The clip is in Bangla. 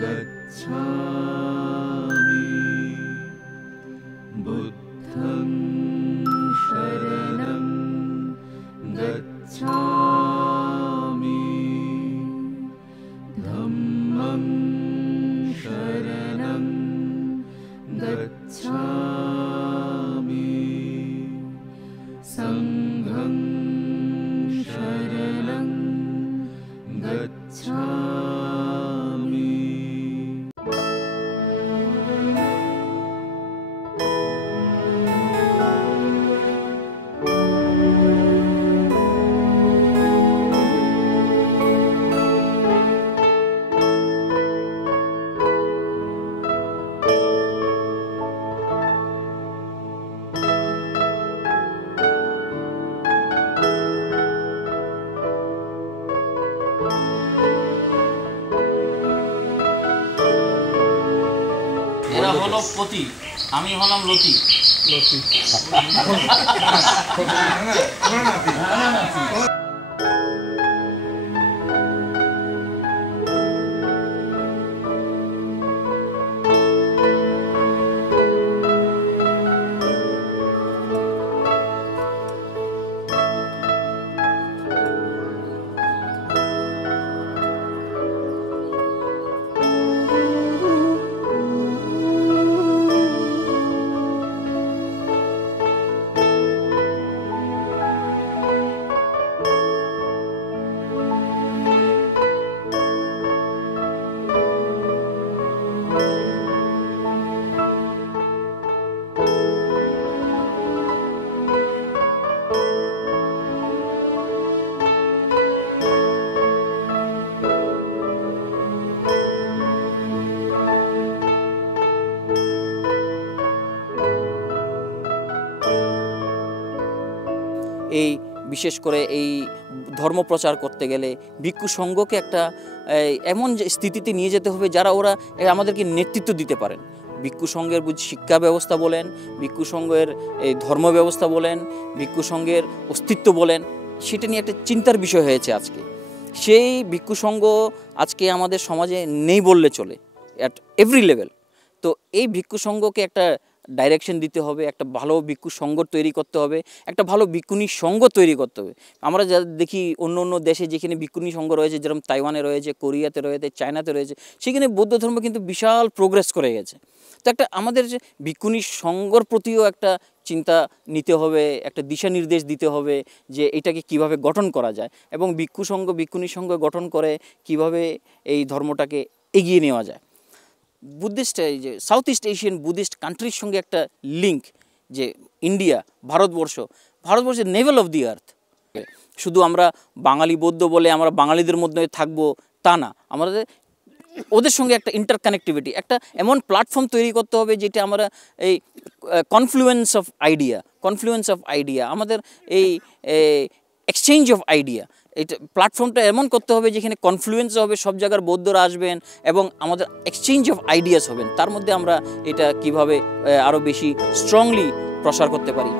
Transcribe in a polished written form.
गच्छामि बुद्धं शरणं गच्छामि धम्मं शरणं गच्छामि संघं शरणं गच्छामि। এরা হলো পতি, আমি হলাম লতি। এই বিশেষ করে এই ধর্ম প্রচার করতে গেলে ভিক্ষু সংঘকে একটা এমন স্থিতিতে নিয়ে যেতে হবে যারা ওরা আমাদেরকে নেতৃত্ব দিতে পারেন। ভিক্ষু সংঘের শিক্ষা ব্যবস্থা বলেন, ভিক্ষু সংঘের এই ধর্ম ব্যবস্থা বলেন, ভিক্ষু সংঘের অস্তিত্ব বলেন, সেটা নিয়ে একটা চিন্তার বিষয় হয়েছে আজকে। সেই ভিক্ষু সংঘ আজকে আমাদের সমাজে নেই বললে চলে, অ্যাট এভরি লেভেল। তো এই ভিক্ষু সংঘকে একটা ডাইরেকশন দিতে হবে, একটা ভালো ভিক্ষু সংঘ তৈরি করতে হবে, একটা ভালো ভিক্ষুণী সংঘ তৈরি করতে হবে। আমরা যা দেখি অন্য অন্য দেশে যেখানে ভিক্ষুণী সংঘ রয়েছে, যেরকম তাইওয়ানে রয়েছে, কোরিয়াতে রয়েছে, চায়নাতে রয়েছে, সেখানে বৌদ্ধ ধর্ম কিন্তু বিশাল প্রোগ্রেস করে গেছে। তো একটা আমাদের যে ভিক্ষুণী সংঘর প্রতিও একটা চিন্তা নিতে হবে, একটা দিশা নির্দেশ দিতে হবে যে এটাকে কিভাবে গঠন করা যায়, এবং ভিক্ষু সংঘ ভিক্ষুণী সংঘ গঠন করে কিভাবে এই ধর্মটাকে এগিয়ে নেওয়া যায়। বুদ্ধিস্ট যে সাউথ ইস্ট এশিয়ান বুদ্ধিস্ট কান্ট্রির সঙ্গে একটা লিঙ্ক, যে ইন্ডিয়া, ভারতবর্ষের নেভেল অফ দি আর্থ। শুধু আমরা বাঙালি বৌদ্ধ বলে আমরা বাঙালিদের মধ্যে থাকবো তা না, আমাদের ওদের সঙ্গে একটা ইন্টারকানেক্টিভিটি, একটা এমন প্ল্যাটফর্ম তৈরি করতে হবে যেটা আমরা এই কনফ্লুয়েন্স অফ আইডিয়া, আমাদের এই এক্সচেঞ্জ অফ আইডিয়া, এটা প্ল্যাটফর্মটা এমন করতে হবে যেখানে কনফ্লুয়েন্স হবে, সব জায়গার বৌদ্ধরা আসবেন এবং আমাদের এক্সচেঞ্জ অফ আইডিয়াস হবেন। তার মধ্যে আমরা এটা কিভাবে আরও বেশি স্ট্রংলি প্রসার করতে পারি।